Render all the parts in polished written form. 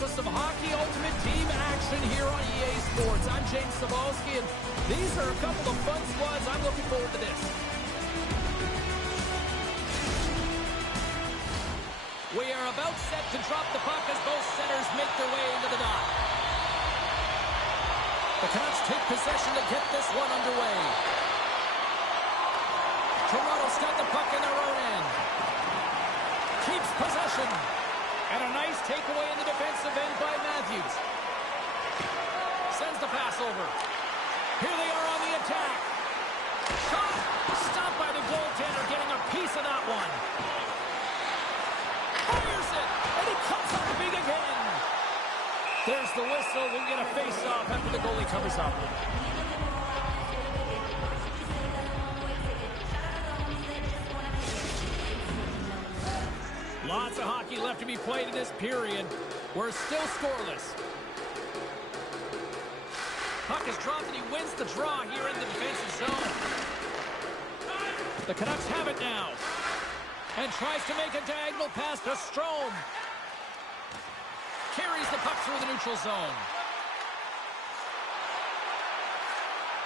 to some Hockey Ultimate Team action here on EA Sports. I'm James Cebulski, and these are a couple of fun squads. I'm looking forward to this. We are about set to drop the puck as both centers make their way into the dot. The Canucks take possession to get this one underway. Toronto's got the puck in their own end. Keeps possession. And a nice takeaway in the defensive end by Matthews. Sends the pass over. Here they are on the attack. Shot. Stopped by the goaltender, getting a piece of that one. Fires it. And he comes up big again. There's the whistle. We'll get a face-off after the goalie covers up. Lots of hockey left to be played in this period. We're still scoreless. Puck is dropped and he wins the draw here in the defensive zone. The Canucks have it now. And tries to make a diagonal pass to Strome. Carries the puck through the neutral zone.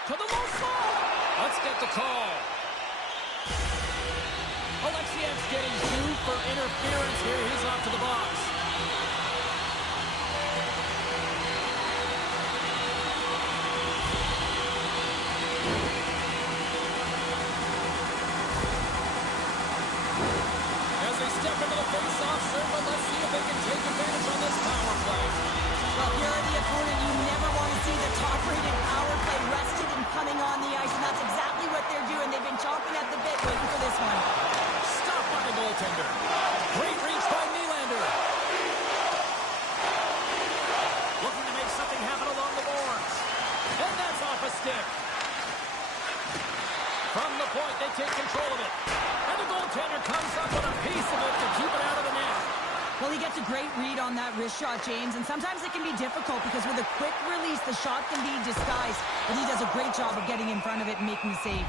To the low slot. Let's get the call. Alexiev's getting due for interference here. He's off to the box. As they step into the face-off circle, let's see if they can take advantage on this power play. Well, if you're the opponent, you never want to see the top-rated power play rested and coming on the ice, and that's exactly what they're doing. They've been chomping at the bit waiting for this one. Stopped by the goaltender. Great reach by Nylander. Looking to make something happen along the boards. And that's off a stick. From the point, they take control of it. And the goaltender comes up with a piece of it to keep it out of the net. Well, he gets a great read on that wrist shot, James, and sometimes it can be difficult because with a quick release, the shot can be disguised, but he does a great job of getting in front of it and making the save.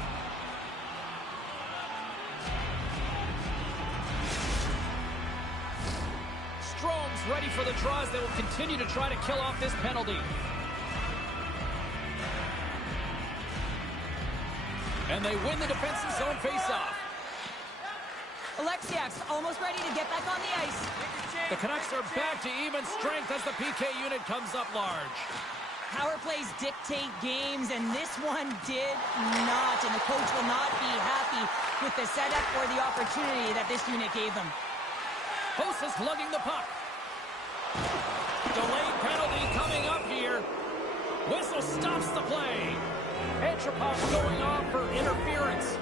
Strome's ready for the draws. They will continue to try to kill off this penalty. And they win the defensive zone faceoff. Alexiev's almost ready to get back on the ice. The Canucks are back to even strength as the PK unit comes up large. Power plays dictate games, and this one did not. And the coach will not be happy with the setup or the opportunity that this unit gave them. Host is lugging the puck. Delayed penalty coming up here. Whistle stops the play. Antropov going off for interference.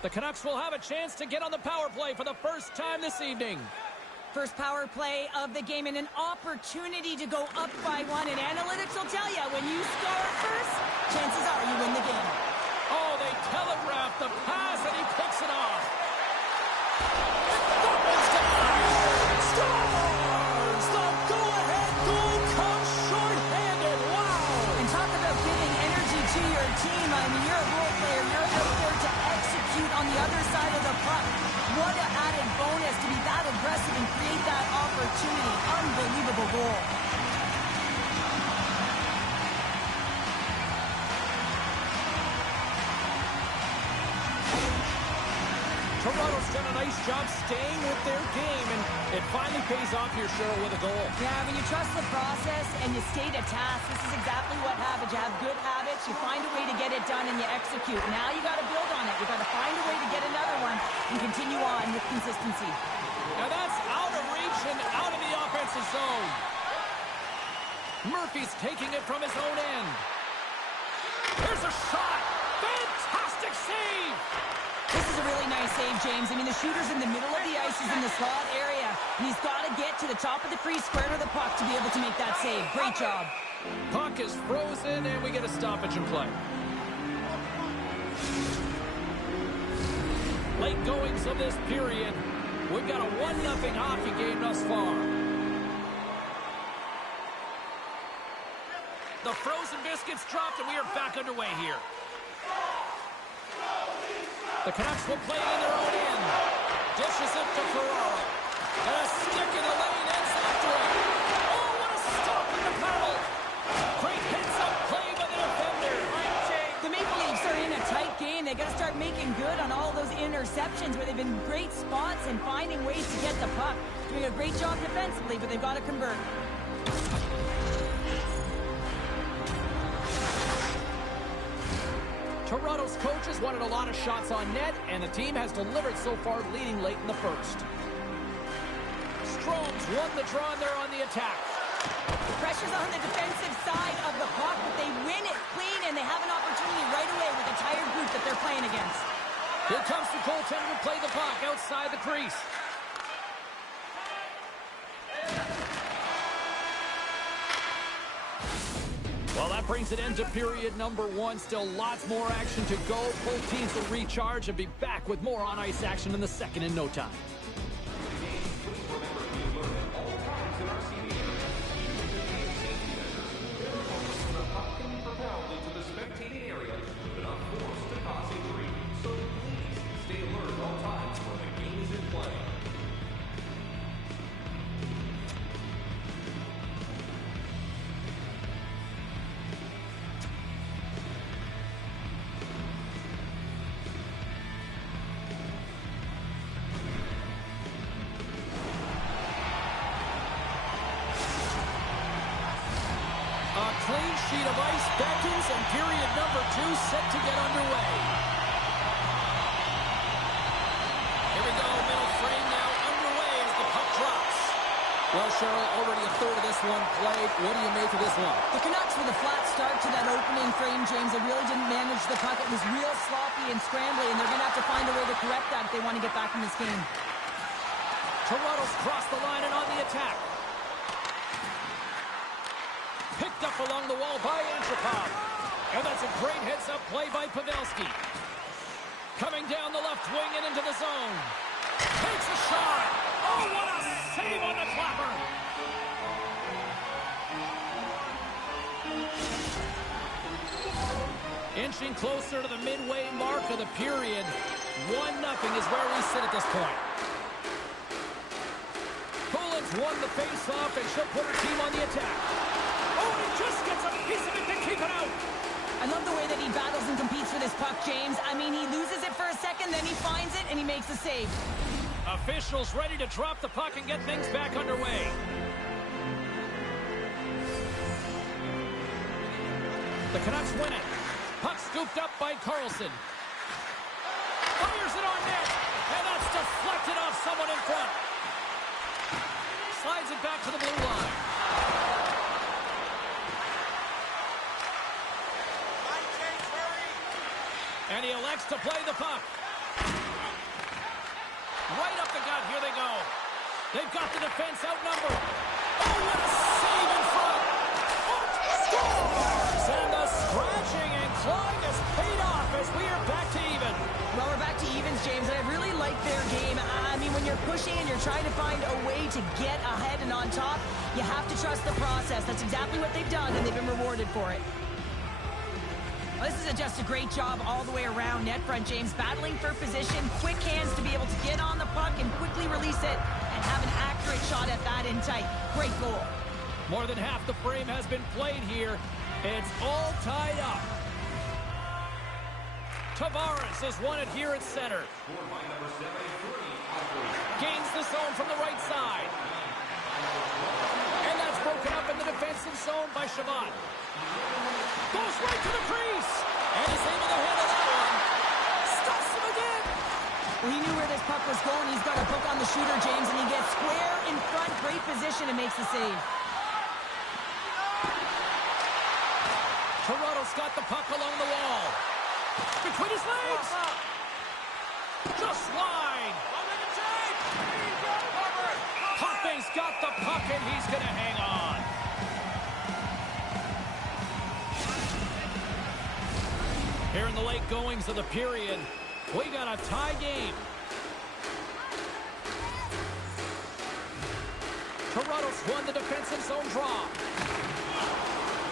The Canucks will have a chance to get on the power play for the first time this evening. First power play of the game and an opportunity to go up by one. And analytics will tell you, when you score first, chances are you win the game. Oh, they telegraphed the pass and he picks it off. Scores! The go-ahead goal comes short-handed. Wow! And talk about giving energy to your team. I mean, you're a role player. You're out there to execute on the other side of the puck. What an added bonus to be that aggressive and create that opportunity. Unbelievable goal. Toronto's done a nice job staying with their game, and it finally pays off here, Cheryl, with a goal. Yeah, when you trust the process and you stay to task, this is exactly what happens. You have good habits, you find a way to get it done, and you execute. Now you got to build on it. You got to find a way to get another one and continue on with consistency. Now that's out of reach and out of the offensive zone. Murphy's taking it from his own end. There's a shot. Fantastic save. This is a really nice save, James. I mean, the shooter's in the middle of the ice. He's in the slot area. And he's got to get to the top of the free square of the puck to be able to make that save. Great job. Puck is frozen, and we get a stoppage in play. Late goings of this period. We've got a 1-0 hockey game thus far. The frozen biscuits dropped, and we are back underway here. The Canucks will play it in their own end. Dishes it to Ferraro. And a stick in the lane ends after it. Oh, what a stop in the paddle. Great heads-up play by the defender. The Maple Leafs are in a tight game. They got to start making good on all those interceptions where they've been in great spots and finding ways to get the puck. Doing a great job defensively, but they've got to convert. Toronto's coaches wanted a lot of shots on net, and the team has delivered so far, leading late in the first. Strome's won the draw, and they're on the attack. The pressure's on the defensive side of the puck, but they win it clean, and they have an opportunity right away with the tired group that they're playing against. Here comes the goaltender to play the puck outside the crease. Well, that brings an end to period number one. Still lots more action to go. Both teams will recharge and be back with more on-ice action in the second in no time. Clean sheet of ice beckons, and period number two set to get underway. Here we go, middle frame now underway as the puck drops. Well, Cheryl, already a third of this one played. What do you make of this one? The Canucks with a flat start to that opening frame, James. They really didn't manage the puck. It was real sloppy and scrambly, and they're going to have to find a way to correct that if they want to get back in this game. Toronto's crossed the line and on the attack. Picked up along the wall by Antropov. And that's a great heads-up play by Pavelski. Coming down the left wing and into the zone. Takes a shot. Oh, what a save on the clapper. Inching closer to the midway mark of the period. 1-0 is where we sit at this point. Poland's won the face-off, and she'll put her team on the attack. Oh, and he just gets a piece of it to keep it out. I love the way that he battles and competes for this puck, James. I mean, he loses it for a second, then he finds it, and he makes the save. Officials ready to drop the puck and get things back underway. The Canucks win it. Puck scooped up by Carlson. Fires it on net, and that's deflected off someone in front. Slides it back to the blue line. And he elects to play the puck. Right up the gut. Here they go. They've got the defense outnumbered. Oh, what a save in front. Scores! And the scratching and clawing has paid off as we are back to even. Well, we're back to evens, James, and I really like their game. I mean, when you're pushing and you're trying to find a way to get ahead and on top, you have to trust the process. That's exactly what they've done, and they've been rewarded for it. This is just a great job all the way around net front, James. Battling for position, quick hands to be able to get on the puck and quickly release it and have an accurate shot at that in tight. Great goal. More than half the frame has been played here. It's all tied up. Tavares has won it here at center. Gains the zone from the right side. And that's broken up in the defensive zone by Shabbat. Goes right to the crease. And he's able to handle that one. Stuffs him again. Well, he knew where this puck was going. He's got a hook on the shooter, James, and he gets square in front. Great position and makes the save. Toronto's got the puck along the wall. Between his legs. Just wide. Hopping's got the puck, and he's going to hang on. Here in the late goings of the period, we got a tie game. Toronto's won the defensive zone draw.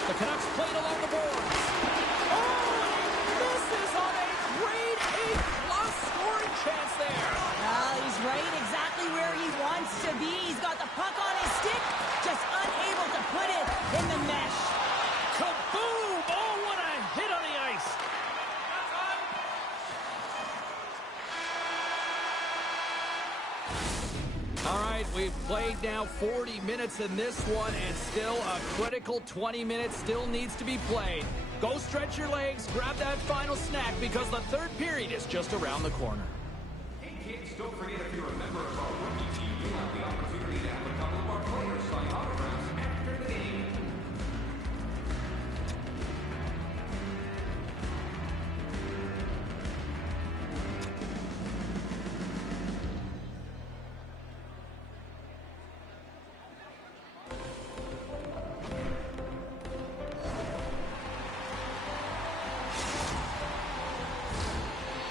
The Canucks played along the boards. Oh, this is on a grade A-plus scoring chance there. Well, he's right exactly where he wants to be. He's got the puck on his stick, just unable to put it in the mesh. Kaboom! Oh, what a hit on the ice. All right, we've played now 40 minutes in this one, and still a critical 20 minutes still needs to be played. Go stretch your legs, grab that final snack, because the third period is just around the corner. Hey kids, don't forget if you're a member of our rookie team, you'll have the opportunity to have a couple of our players sign autographs after the game.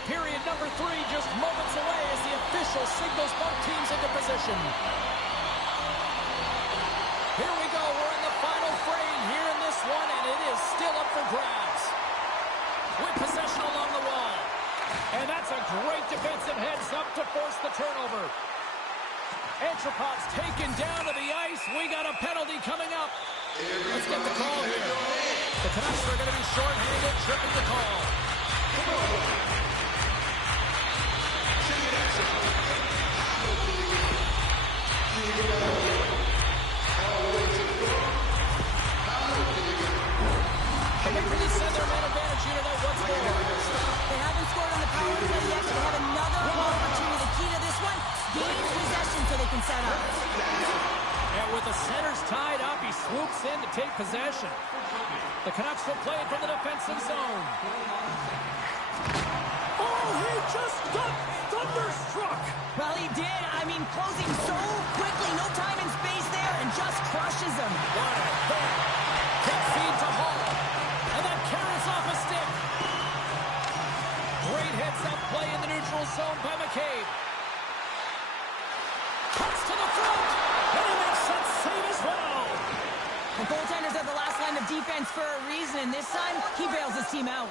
Period number 3 just moments away as the official signals both teams into position. Here we go. We're in the final frame here in this one, and it is still up for grabs. With possession along the wall. And that's a great defensive heads-up to force the turnover. Antropop's taken down to the ice. We got a penalty coming up. Let's get the call here. The Canucks are going to be shorthanded, tripping the call. The Maple Leafs send their man advantage unit out once more. They haven't scored on the power play yet. They have another opportunity. The key to this one, gain possession so they can set up. And with the centers tied up, he swoops in to take possession. The Canucks will play it from the defensive zone. Oh, he just got thunderstruck. Well, he did. I mean, closing so quickly. No time and space there, and just crushes him. What a hit. Hit feed to Hall. And then carries off a stick. Great heads-up play in the neutral zone by McCabe. Cuts to the front. And he makes that save as well. The goaltenders are the last line of defense for a reason, and this time, he bails his team out.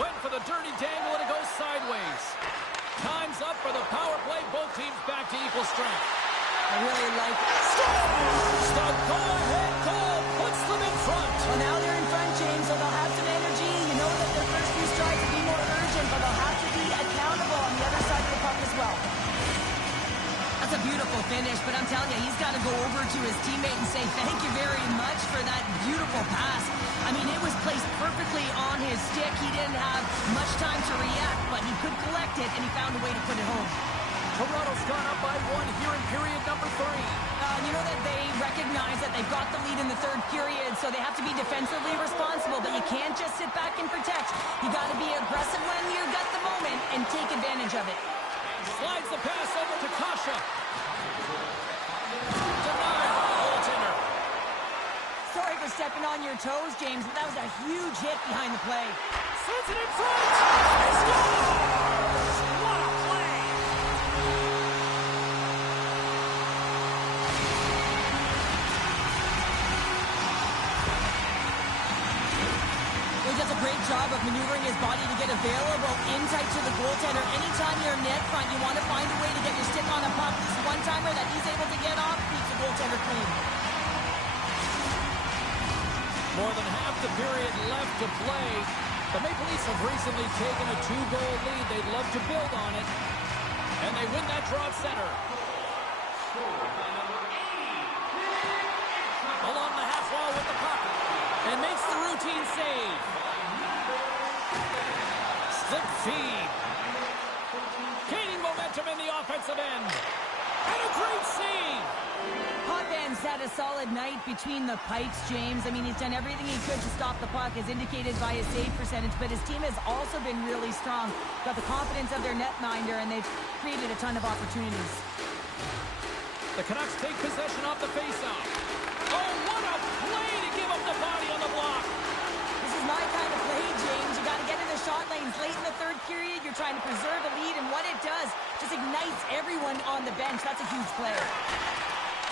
Went for the dirty dangle, and it goes sideways. Time's up for the power play. Both teams back to equal strength. I really like it. Scores! The go-ahead goal puts them in front. Well, now they're in front, James, so they'll have some energy. You know that their first few strides will be more urgent, but they'll have to be accountable on the other side of the puck as well. That's a beautiful finish, but I'm telling you, he's got to go over to his teammate and say thank you very much for that beautiful pass. I mean, it was placed perfectly on his stick. He didn't have much time to react, but he could collect it, and he found a way to put it home. Toronto's gone up by 1 here in period number 3. You know that they recognize that they've got the lead in the third period, so they have to be defensively responsible, but you can't just sit back and protect. You got to be aggressive when you got the moment and take advantage of it. Slides the pass over to Kasha. Denied by the goaltender. Sorry for stepping on your toes, James, but that was a huge hit behind the play. Sends it in front. He scores! What a play! He does a great job of maneuvering his body to get available in tight to the goaltender. Anytime you're net front, you want to find a way to get your stick on a puck. This one-timer that he's able to get off keeps the goaltender clean. More than half the period left to play. The Maple Leafs have recently taken a 2-goal lead. They'd love to build on it. And they win that draw at center. Along the half wall with the puck. And makes the routine save. Slip feed. Gaining momentum in the offensive end. And a great save. Potvin had a solid night between the pipes, James. I mean, he's done everything he could to stop the puck, as indicated by his save percentage, but his team has also been really strong. Got the confidence of their netminder, and they've created a ton of opportunities. The Canucks take possession off the faceoff. Oh, what a play to give up the body on the block. This is my kind of play, James. You got to get in the shot lanes late in the third period. You're trying to preserve a lead, and what it does just ignites everyone on the bench. That's a huge play.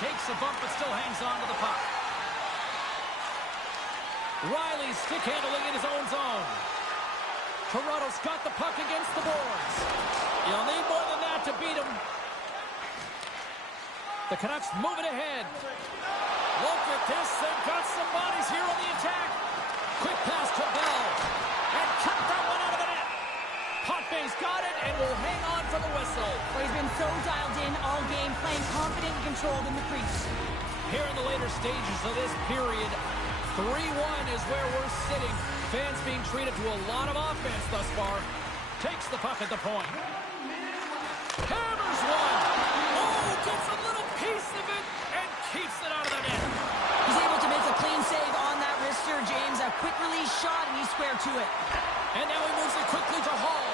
Takes a bump, but still hangs on to the puck. Riley's stick handling in his own zone. Toronto's got the puck against the boards. You'll need more than that to beat him. The Canucks moving ahead. Look at this. They've got some bodies here on the attack. Quick pass to Bell. And cut that one out of the net. Potvay's got it and will hang on for the whistle. Well, he's been so dialed in all game, playing confident and controlled in the crease. Here in the later stages of this period, 3-1 is where we're sitting. Fans being treated to a lot of offense thus far. Takes the puck at the point. Hammers one. Oh, gets a little piece of it and keeps it out of the net. He's able to make a clean save on that wrister, James. A quick release shot, and he's square to it. And now he moves it quickly to Hall.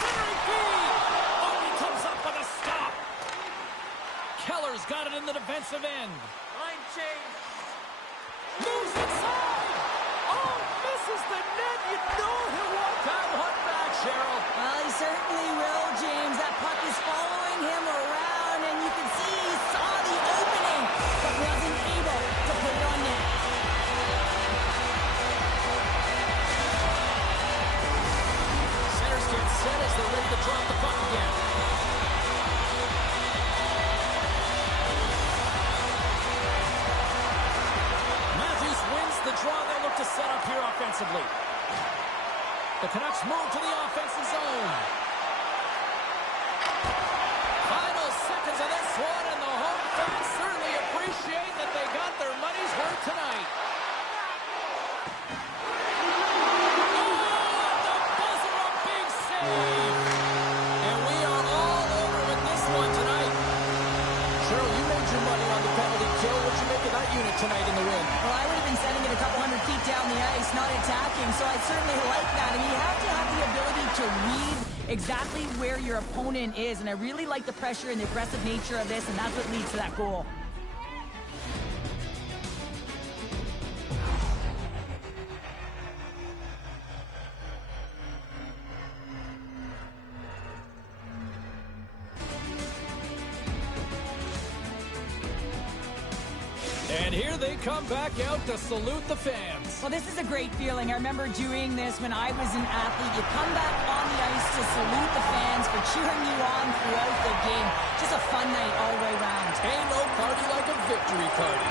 Centering feed. Oh, he comes up with a stop. Keller's got it in the defensive end. Line change. Moves inside. Oh, misses the net. You know he'll want that one back, Cheryl. Well, he certainly will, James. That puck is following him around, and you can see he saw the opening, but wasn't able to put it on net. Centers get set as they're ready to drop the puck again. Matthews wins the draw. They look to set up here offensively. The Canucks move to the offensive zone. Final seconds of this one, and the home fans certainly appreciate that they got their money's worth tonight. Oh, the buzzer, a big save. And we are all over with this one tonight. Cheryl, you made your money on the penalty kill. What'd you make of that unit tonight in the win? Well, I would have been sending it a couple hundred feet down the ice, not attacking, so I certainly like that. I mean, you have to have the ability to read exactly where your opponent is, and I really like the pressure and the aggressive nature of this, and that's what leads to that goal. And here they come back out to salute the fans. Well, this is a great feeling. I remember doing this when I was an athlete. You come back on the ice to salute the fans for cheering you on throughout the game. Just a fun night all the way around. Ain't no party like a victory party.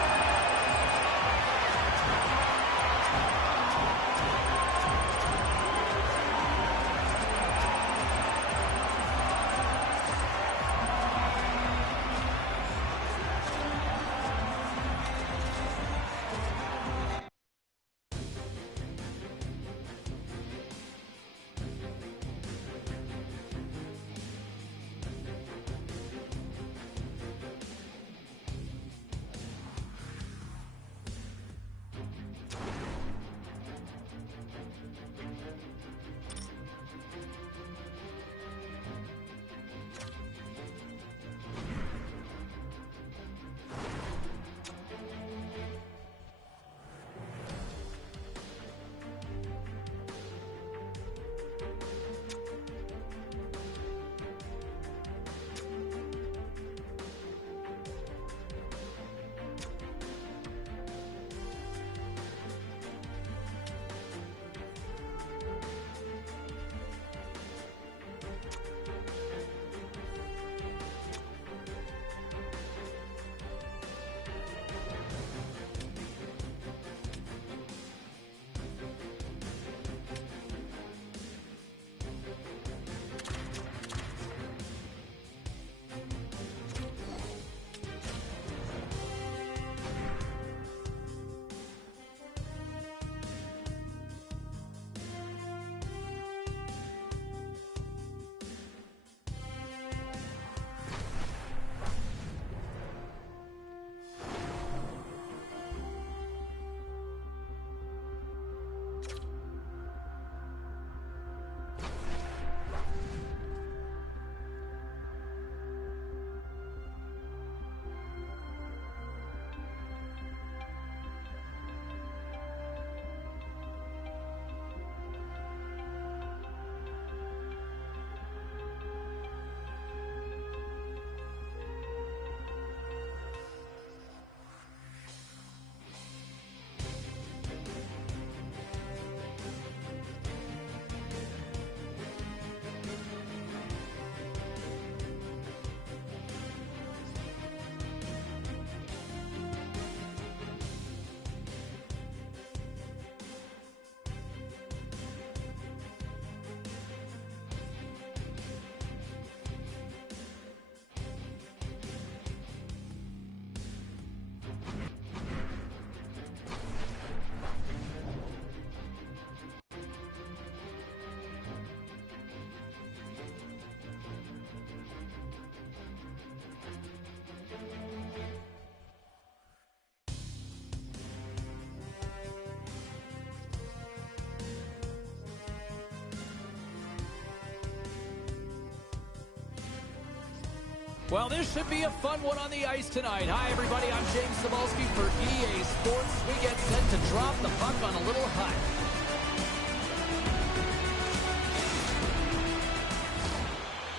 Well, this should be a fun one on the ice tonight. Hi, everybody. I'm James Cebulski for EA Sports. We get set to drop the puck on a little hut.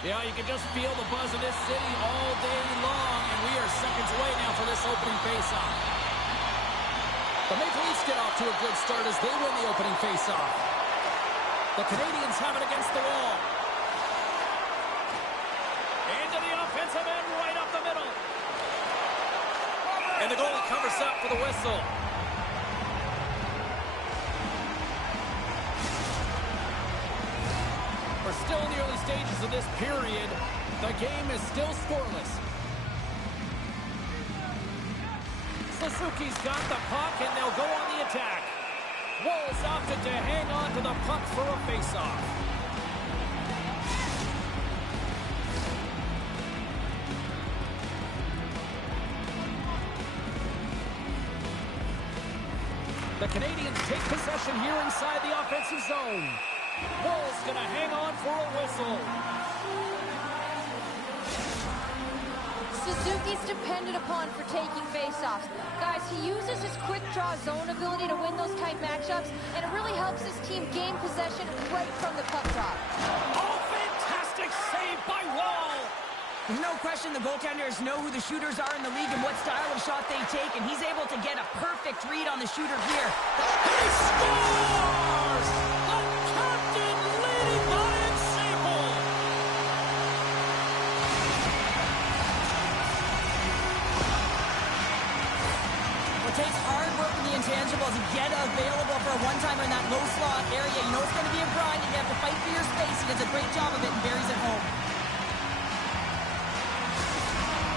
Yeah, you can just feel the buzz of this city all day long, and we are seconds away now for this opening faceoff. The Maple Leafs get off to a good start as they win the opening faceoff. The Canadiens have it against the wall. Into the offensive end, right up the middle. And the goalie covers up for the whistle. We're still in the early stages of this period. The game is still scoreless. Suzuki's got the puck, and they'll go on the attack. Wolves opted to hang on to the puck for a faceoff. The Canadiens take possession here inside the offensive zone. Wolves gonna hang on for a whistle. Suzuki's depended upon for taking faceoffs. Guys, he uses his quick draw zone ability to win those tight matchups, and it really helps his team gain possession right from the puck drop. Oh, fantastic save by Wall! There's no question the goaltenders know who the shooters are in the league and what style of shot they take, and he's able to get a perfect read on the shooter here. He scores! The captain leading by example! It takes hard work in the intangibles to get available for a one-timer in that low slot area. You know it's going to be a grind, and you have to fight for your space. He does a great job of it and buries it home.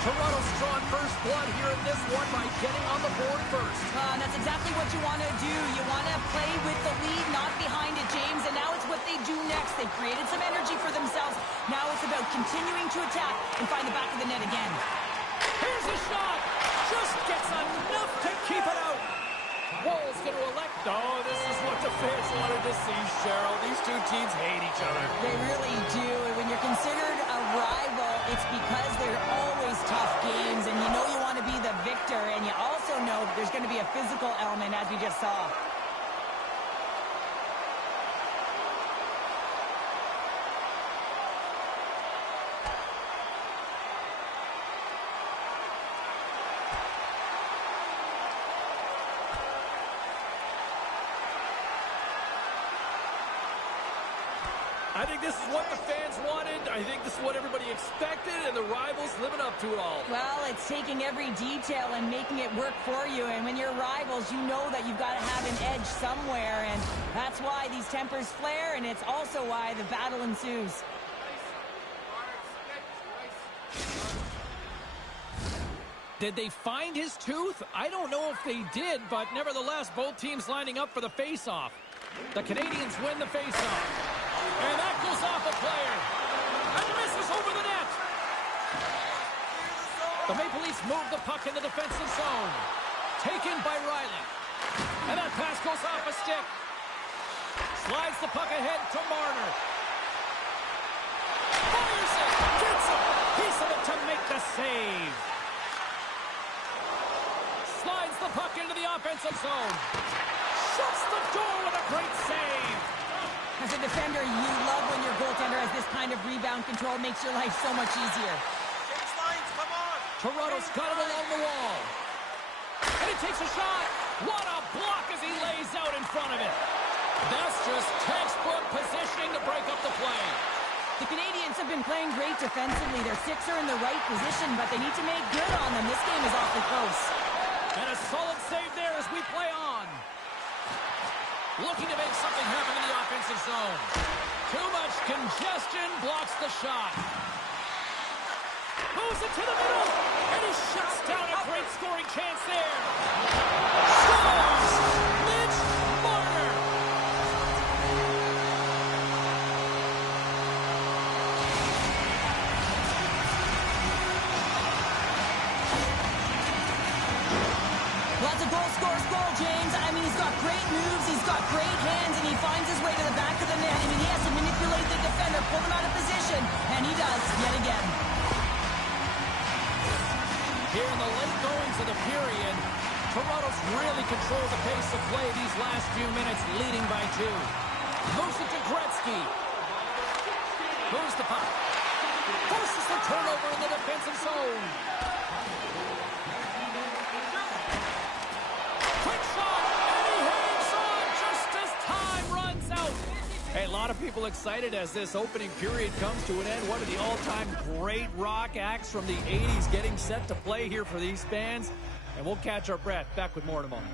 Toronto's drawn first blood here in this one by getting on the board first. And that's exactly what you want to do. You want to play with the lead, not behind it, James. And now it's what they do next. They've created some energy for themselves. Now it's about continuing to attack and find the back of the net again. Here's a shot! Just gets enough to keep it out. Wall's going to elect. Oh, this is what the fans wanted to see, Cheryl. These two teams hate each other. They really do. When you're considered a rival, it's because they're always tough games, and you know you want to be the victor, and you also know there's going to be a physical element, as we just saw. I think this is what the fans wanted. I think this is what everybody expected, and the rivals living up to it all. Well, it's taking every detail and making it work for you, and when you're rivals, you know that you've got to have an edge somewhere, and that's why these tempers flare, and it's also why the battle ensues. Did they find his tooth? I don't know if they did, but nevertheless, both teams lining up for the face-off. The Canadiens win the face-off. And that goes off a player. And misses over the net. The Maple Leafs move the puck in the defensive zone. Taken by Riley. And that pass goes off a stick. Slides the puck ahead to Marner. Fires it. Gets a piece of it to make the save. Slides the puck into the offensive zone. Shuts the door with a great save. As a defender, you love when your goaltender has this kind of rebound control. Makes your life so much easier. Come on! Toronto's got it along the wall. And he takes a shot. What a block as he lays out in front of it. That's just textbook positioning to break up the play. The Canadiens have been playing great defensively. Their sticks are in the right position, but they need to make good on them. This game is awfully close. And a solid save there as we play on. Looking to make something happen in the offensive zone. Too much congestion blocks the shot. Moves it to the middle. And he shuts down a great scoring chance there. Scores! Mitch Marner. Well, that's a goal scorer's goal, James. I mean, he's got great moves, he's got great hands, and he finds his way to the back of the net. I mean, he has to manipulate the defender, pull him out of position, and he does yet again. Here in the late goings of the period, Toronto's really controlled the pace of play these last few minutes, leading by 2. Moves it to Gretzky. Moves the puck. Forces the turnover in the defensive zone. Quick shot, and he hangs on just as time runs out. Hey, a lot of people excited as this opening period comes to an end. One of the all-time great rock acts from the 80s getting set to play here for these fans. And we'll catch our breath. Back with more in a moment.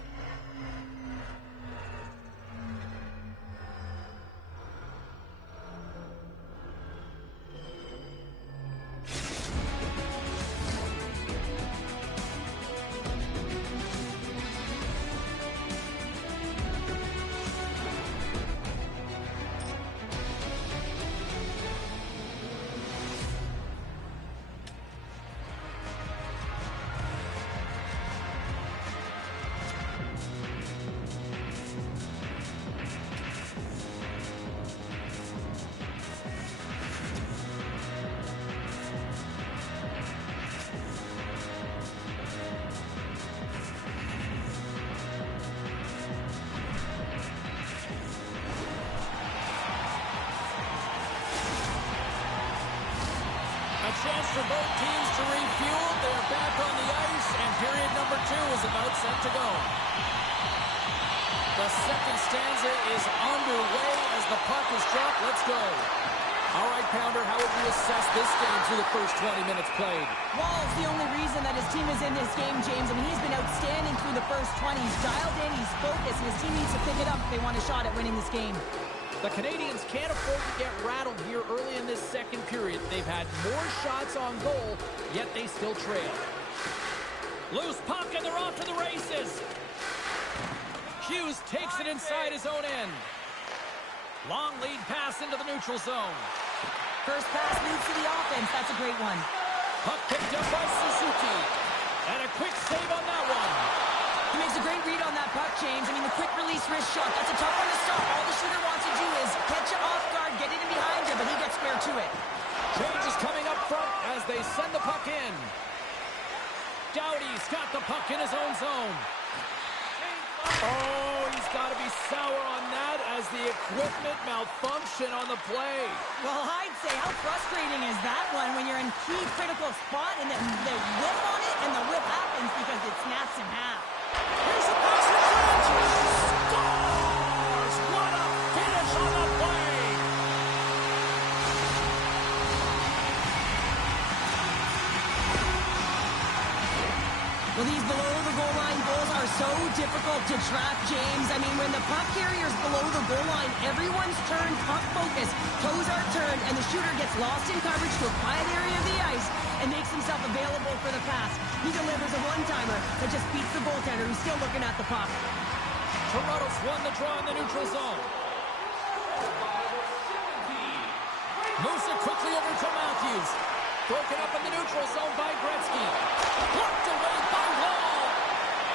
Chance for both teams to refuel. They're back on the ice, and period number 2 is about set to go. The second stanza is underway as the puck is dropped. Let's go. All right, Pounder, how would you assess this game through the first 20 minutes played? Well, it's the only reason that his team is in this game, James. I mean, he's been outstanding through the first 20. He's dialed in, he's focused, and his team needs to pick it up if they want a shot at winning this game. The Canadians can't afford to get rattled here early in this second period. They've had more shots on goal, yet they still trail. Loose puck, and they're off to the races. Hughes takes it inside his own end. Long lead pass into the neutral zone. First pass leads to the offense. That's a great one. Puck picked up by Suzuki. And a quick save on that one. He makes a great read on that puck, James. I mean, the quick release wrist shot, that's a tough one to stop. All the shooter wants to do is catch you off guard, get it in behind you, but he gets square to it. Change is coming up front as they send the puck in. Doughty's got the puck in his own zone. Oh, he's got to be sour on that as the equipment malfunction on the play. Well, I'd say, how frustrating is that one when you're in key critical spot and then they whip on it and the whip happens because it snaps in half. Here's a pass for Francis. Scores! What a finish on the play! Well, these below-the-goal line goals are so difficult to track, James. I mean, when the puck carrier's below the goal line, everyone's turned puck focus, toes are turned, and the shooter gets lost in coverage to a quiet area of the ice and makes himself available for the pass. He delivers a one-timer that just beats the goaltender who's still looking at the puck. Toronto's won the draw in the neutral zone. Moves it quickly over to Matthews. Broken up in the neutral zone by Gretzky. Blocked away by Wall.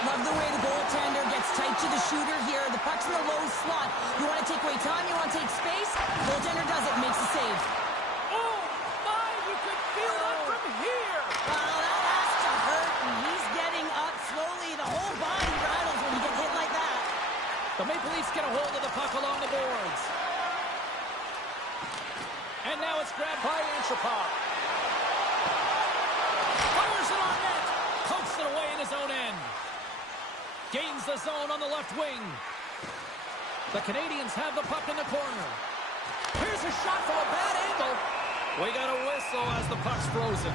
Love the way the goaltender gets tight to the shooter here. The puck's in the low slot. You want to take away time, you want to take space. Goaltender does it, makes the save. Oh, my, you could feel that from here. Well, that has to hurt, and he's getting up slowly. The whole body rattles when you get hit like that. The Maple Leafs get a hold of the puck along the boards. And now it's grabbed by Antropov. Fires it on net. Pokes it away in his own end. Gains the zone on the left wing. The Canadians have the puck in the corner. Here's a shot from a bad angle. We got a whistle as the puck's frozen.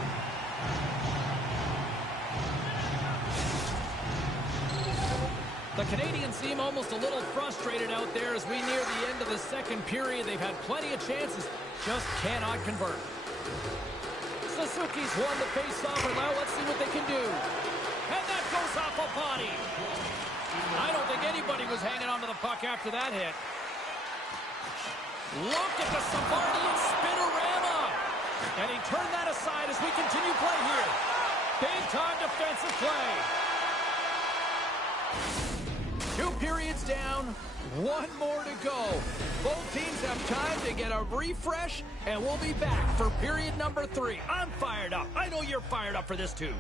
The Canadians seem almost a little frustrated out there as we near the end of the second period. They've had plenty of chances, just cannot convert. Suzuki's won the face-off, and now let's see what they can do. And that goes off a body. I don't think anybody was hanging onto the puck after that hit. Look at the Savardian spinorama. And he turned that aside as we continue play here. Big-time defensive play. 2 periods down, 1 more to go. Both teams have time to get a refresh, and we'll be back for period number 3. I'm fired up. I know you're fired up for this too.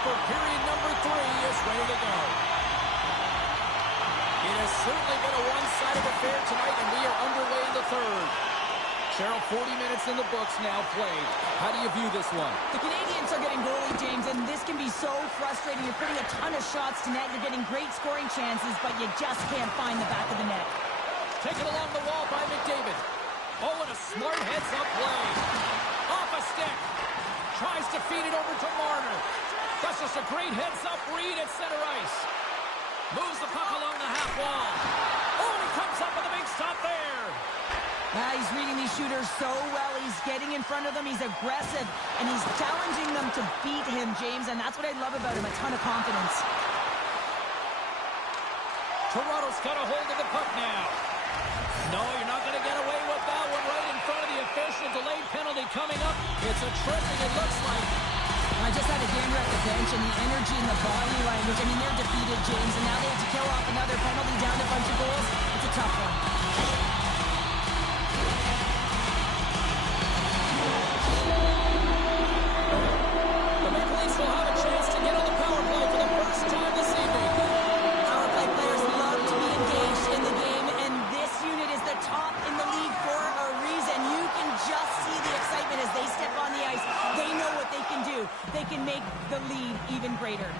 for period number 3 is ready to go. It has certainly been a one-sided affair tonight, and we are underway in the third. Cheryl, 40 minutes in the books now played. How do you view this one? The Canadians are getting goalie, James, and this can be so frustrating. You're putting a ton of shots to net. You're getting great scoring chances, but you just can't find the back of the net. Taken along the wall by McDavid. Oh, and a smart heads-up play. Off a stick. Tries to feed it over to Marner. That's just a great heads-up read at center ice. Moves the puck along the half wall. Oh, and he comes up with a big stop there. He's reading these shooters so well. He's getting in front of them. He's aggressive, and he's challenging them to beat him, James, and that's what I love about him, a ton of confidence. Toronto's got a hold of the puck now. No, you're not going to get away with that one right in front of the official. Delayed penalty coming up. It's a tripping, it looks like. I just had a gander at the bench, and the energy and the body language. I mean, they're defeated, James, and now they have to kill off another penalty down a bunch of goals. It's a tough one. The Maple Leafs will have a chance to get on the power play for the first time this evening. Power play players love to be engaged in the game, and this unit is the top in the league for a reason. You can just see the excitement as they step on the ice. They know what they can do. They can make the lead even greater.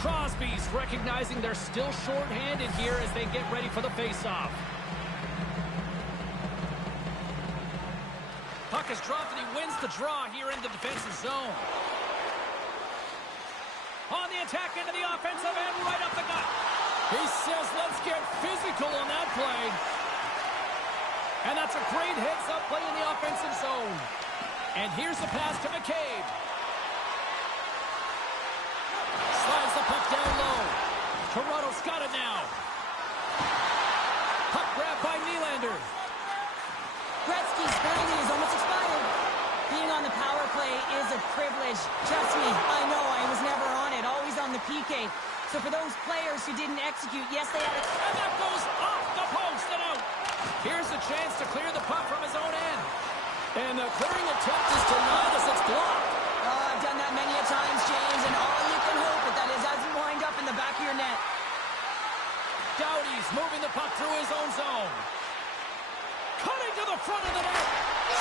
Crosby's recognizing they're still short-handed here as they get ready for the face-off. Puck is dropped and he wins the draw here in the defensive zone. On the attack into the offensive end, right up the gut. He says, let's get physical on that play. And that's a great heads-up play in the offensive zone. And here's the pass to McCabe. Slides the puck down low. Toronto's got it now. Puck grabbed by Nylander. Gretzky's penalty is almost expired. Being on the power play is a privilege. Trust me, I know I was never on it, always on the PK. So for those players who didn't execute, yes, they had it. And that goes off the post and out. Here's a chance to clear the puck from his own end. And the clearing attempt is denied as it's blocked. I've done that many a times, James, and all you can hope that that is doesn't wind up in the back of your net. Doughty's moving the puck through his own zone. Cutting to the front of the net.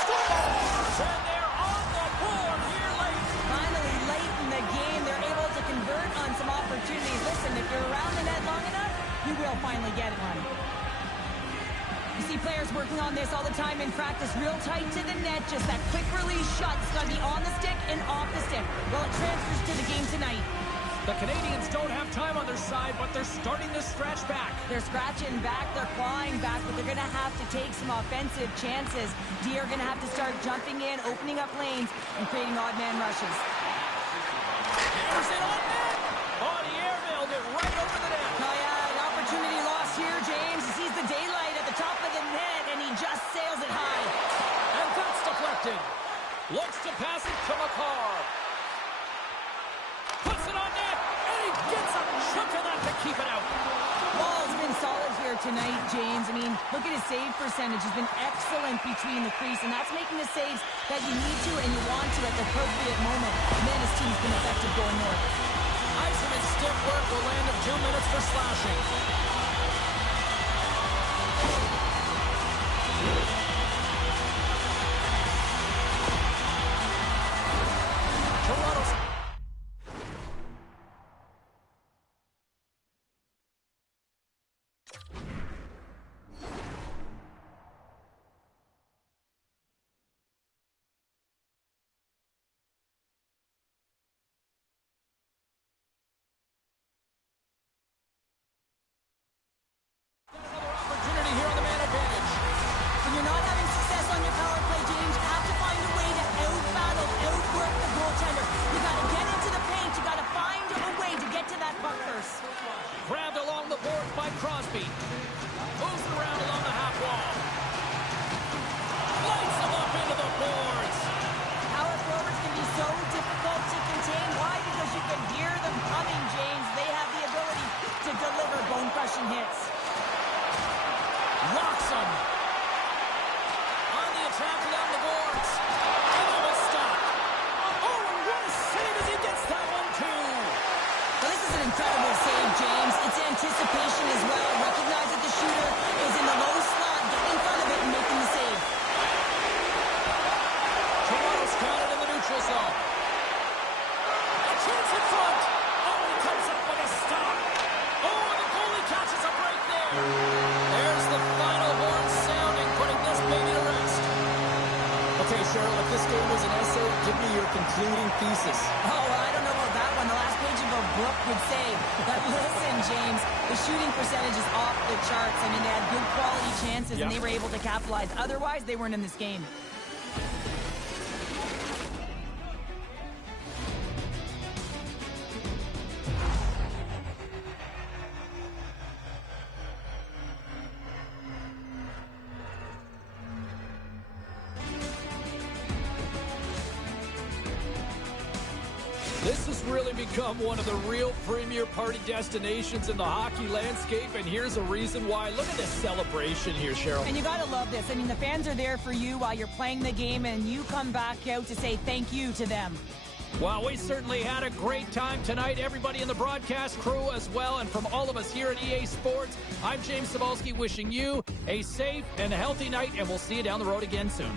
Scores! And they're on the board here late. Finally, late in the game, they're able to convert on some opportunities. Listen, if you're around the net long enough, you will finally get one. You see players working on this all the time in practice, real tight to the net, just that quick release shot. It's got to be on the stick and off the stick. Well, it transfers to the game tonight. The Canadians don't have time on their side, but they're starting to stretch back. They're scratching back, they're clawing back, but they're going to have to take some offensive chances. D are going to have to start jumping in, opening up lanes, and creating odd man rushes. Here's it on net. Oh, the air mailed it right over the net. Oh, yeah, an opportunity lost here, James. He sees the daylight at the top of the net, and he just sails it high. And that's deflected. Looks to pass it to McCarr. Puts it on net, and he gets a chunk of that to keep it out. Ball's been solid here tonight, James. I mean, look at his save percentage. Has been excellent between the crease, and that's making the saves that you need to and you want to at the appropriate moment. And then his team's been effective going north. Eiserman's stiff work will land him 2 minutes for slashing. Toronto's opportunity here on the man advantage. When you're not having success on your power play, James, you have to find a way to out-battle, outwork the goaltender. You got to get into the paint. You got to find a way to get to that puck first. Grabbed along the boards by Crosby. Moves it around along the half wall. Lights him up into the boards. Power forwards can be so difficult to contain. Why? Because you can hear them coming, James. They have the ability to deliver bone-crushing hits. Locks him. On the attack along the boards. And it was stopped. anticipation as well. Recognize that the shooter is in the low slot, getting in front of it and making the save. Toronto's got it in the neutral zone. A chance in front. Oh, he comes up with a stop. Oh, and the goalie catches a break there. There's the final horn sounding, putting this baby to rest. Okay, Cheryl, if this game was an essay, give me your concluding thesis. Oh, I don't know about that one. The last page of a book would say that, listen, James, the shooting percentage is off the charts. I mean, they had good quality chances, and they were able to capitalize. Otherwise, they weren't in this game. This has really become one of the real premier party destinations in the hockey landscape, and here's a reason why. Look at this celebration here, Cheryl. And you got to love this. I mean, the fans are there for you while you're playing the game, and you come back out to say thank you to them. Well, we certainly had a great time tonight. Everybody in the broadcast crew as well, and from all of us here at EA Sports, I'm James Cebulski wishing you a safe and healthy night, and we'll see you down the road again soon.